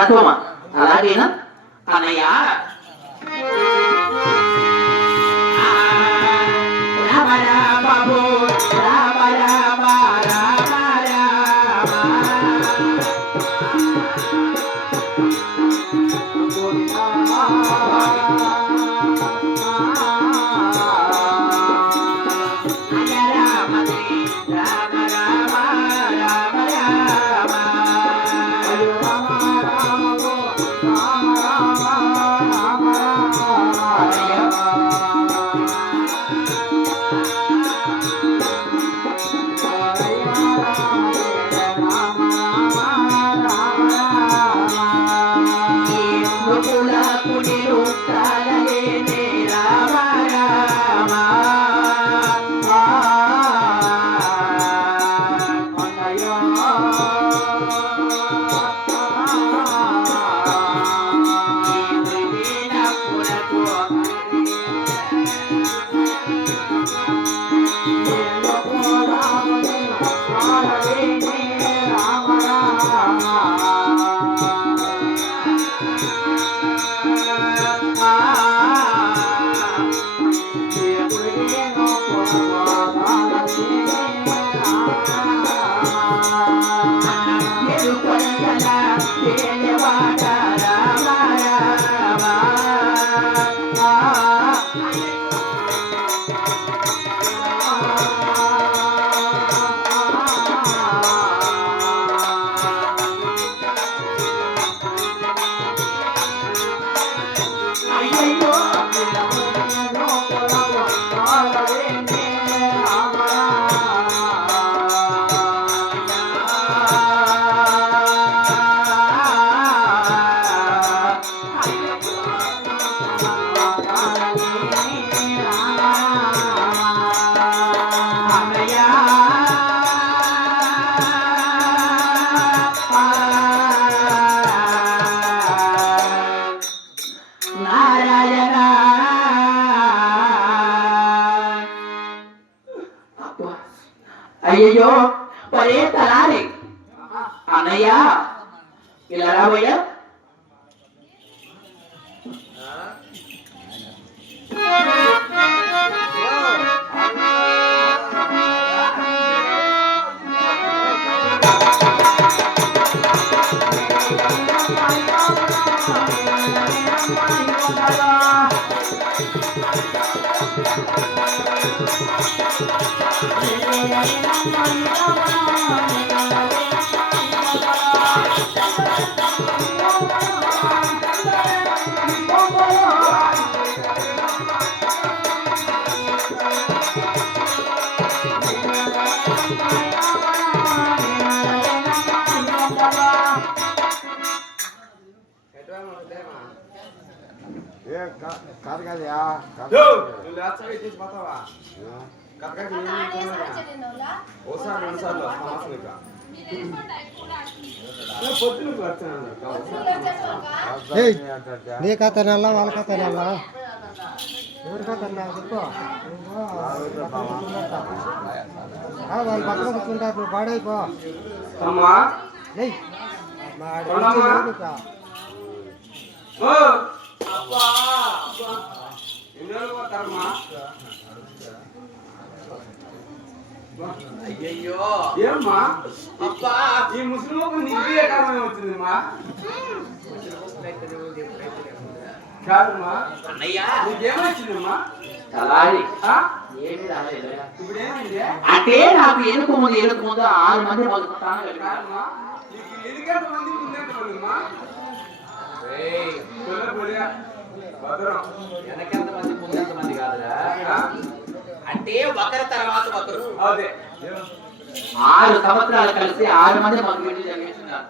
తత్వమా అలాగేనా అన్నయ్య రామ రామ రామ రామ రామ అయ్యో పరే తలాలి అన్నయ్య ఇలా రాబోయా నీ కథనల్లా వాళ్ళ కథనల్లా ఎవరి కథన్నా చెప్పు వాళ్ళు పక్కన కూర్చుంటారు నువ్వు పాడైపో అయ్యయ్యో ఏమ్మా అబ్బా ఈ ముస్లిం నీకే కారణం వచ్చిందమ్మా కాదమ్మా అన్నయ్య నీకేమొచ్చిందమ్మా తలారి ఆ? ఏమి రాలేదు ఇప్పుడు ఏమైంది అంటే నాకు ఎనుకు ముందు 6 మంది బతుకుతాను కాదమ్మా నీకు ఎనికెంత మంది ముందెంత మందిమ్మా భద్రం వెనకెంత మంది ముందెంత మంది కాదురా అంటే ఒకరి తర్వాత ఒకరు అదే 6 సంవత్సరాలు కలిసి 6 మంది మాకు వీళ్ళు జన్మించున్నారు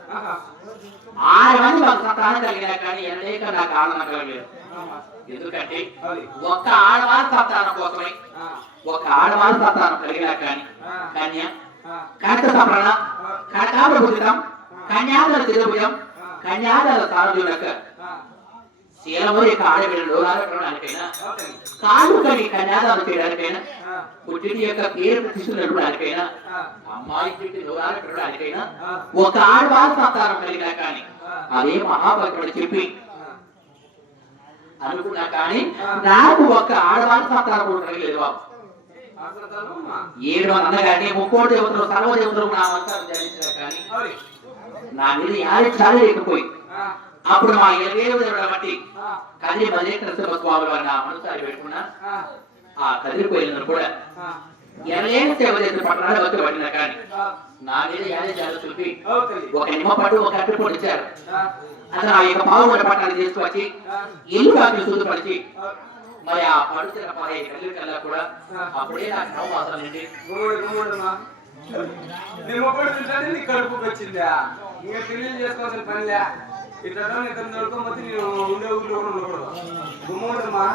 6 మంది మాకు సంతానం కలిగినా కానీ ఎనలేక నాకు ఆనందం కలగలేదు ఎందుకంటే ఒక్క ఆడవారి సంతానం కోసమై ఒక ఆడవారి సంతానం కలిగినా కానీ కన్య కనక సంప్రణ కనకాభూషితం కన్యాదల తిరుభుజం కన్యాదల సారథులక శీలము యొక్క ఆడబిడ్డలు లోలాడటానికైనా కాలు కడి కన్యాదానం చేయడానికైనా పుట్టిన యొక్క పేరు తీసుకునడానికైనా అమ్మాయి పుట్టి లోలాడటానికైనా ఒక ఆడవారి సంతానం కలిగినా కానీ అదే మహాభాగ్యుడు చెప్పి అనుకున్నా కానీ నాకు ఒక్క ఆడవాళ్ళ సంతానం కూడా కలిగలేదు బాబు. 700 అన్నగాని 30 దేవతలు సర్వదేవతలు నా వంశాలు ధ్యానించిన కానీ నా మీద యారి చాలు లేకపోయి అప్పుడు మా దేవుడు బట్టి కదిరి మల్లేశ్వర స్వామి వారు నా మనసారి పెట్టుకున్నా ఆ కదిరిపోయిన కూడా ఎనలేని సేవ చేసిన పట్టణాలు వచ్చి పట్టిన కానీ నా మీద యాదే చాలు చూపి ఒక నిమ్మ పట్టు ఒక అట్టు పొడిచారు. అసలు ఆ యొక్క పావుగొండ పట్టణాన్ని తీసుకువచ్చి ఇల్లు వాటిని శుద్ధపరిచి మరి ఆ పడుతున్న పని కళ్ళు కల్లా కూడా అప్పుడే నాకు నవ్వాసన నుండి కడుపుకి వచ్చిందా ఇంకా పెళ్లి చేసుకోవాల్సిన పనిలే ఇట్లా ఇతను దొరకకపోతే నేను ఉండే ఊళ్ళో కూడా ఉండకూడదు. గుమ్మడమ్మా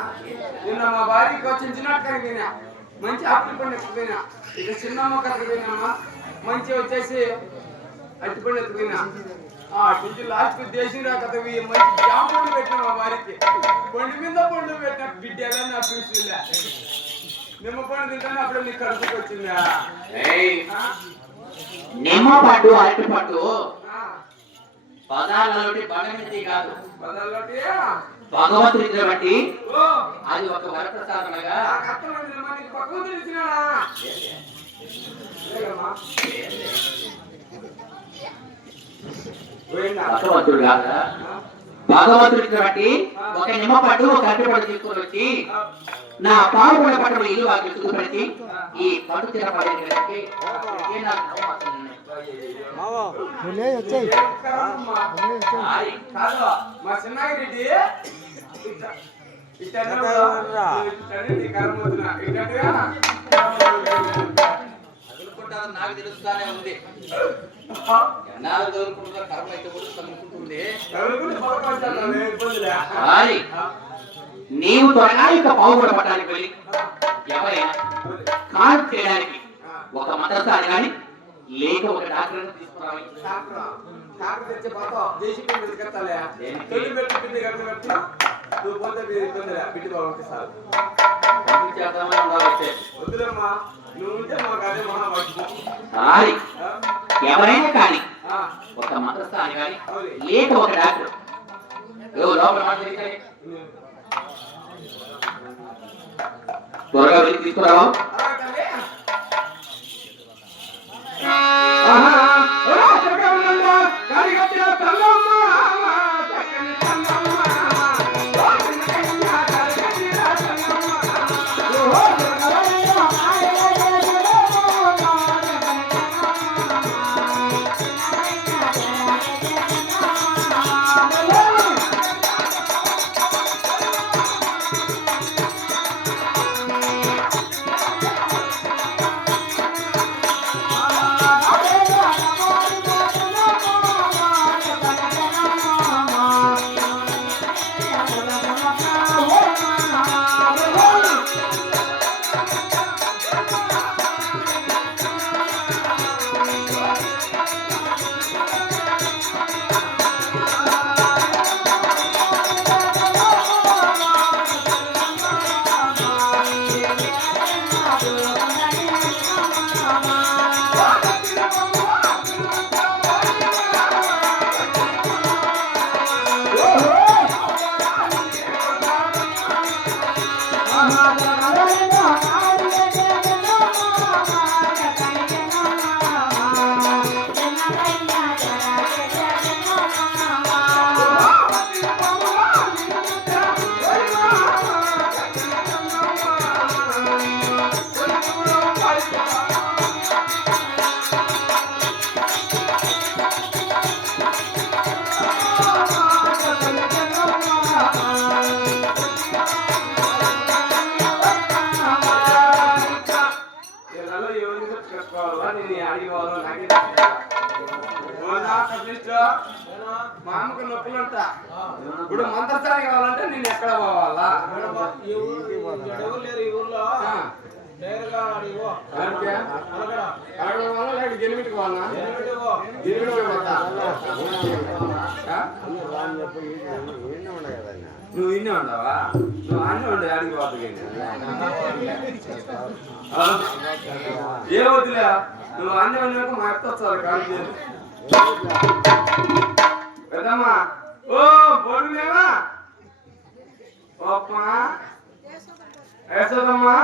నిన్న మా భార్యకి వచ్చిన చిన్నట్టుగా పోయినా మంచి ఆపిల్ పండు ఎత్తుకుపోయినా ఇక చిన్నమ్మ కట్టుకుపోయినామా మంచి వచ్చేసి అట్టిపండు ఎత్తుకుపోయినా కొంచెం లాస్ట్ దేశం రాకత మంచి జామ పండు పెట్టినా మా భార్యకి పండు మీద పండు పెట్టిన బిడ్డగా నా పీసులే నిమ్మ పండు తింటాను అప్పుడే నీకు కడుపుకి వచ్చిందా నిమ్మ పండు అరటి పండు పదాలలోటి బలమితి కాదు భగవంతుడి బట్టి అది ఒక వరప్రసాదనగా భగవంతుడు కాదా భగవంతుడి బట్టి ఒక నిమ్మ పండు ఒక అరటి పండు తీసుకొని వచ్చి నా పావుగొండ పట్టణంలో ఇల్లు వాకి చూపెట్టి ఈ పండు తినపడేది వచ్చాయి మా చిన్నారెడ్డి నాకు తెలుస్తానే ఉంది కర్మ అయితే చదువుకుంటుంది. నీవు త్వరగా ఇక పావుగొండ పట్టడానికి వెళ్ళి ఎవరైనా కాల్ చేయడానికి ఒక మదర్సాని కానీ లేక ఒక డాక్టర్ తీసుకురావాలి. ఎవరైనా కానీ ఒక మదర్సాని కానీ లేక ఒక డాక్టర్ లోపల త్వరగా వెళ్ళి తీసుకురావా. మా అమ్మకు నొప్పులంట ఇప్పుడు మంత్రసారి కావాలంటే నేను ఎక్కడ పోవాలా గెలిమిటికి పోవాలా నువ్వు ఇన్నే ఉండవా నువ్వు అన్నీ ఉండే అడిగి పోతుంది ఏ వద్దులే నువ్వు అన్నీ ఉండక మా ఎత్త వచ్చారు కానీ పెద్దమ్మా ఓ బోడులేవా ఓప్పా యశోదమ్మా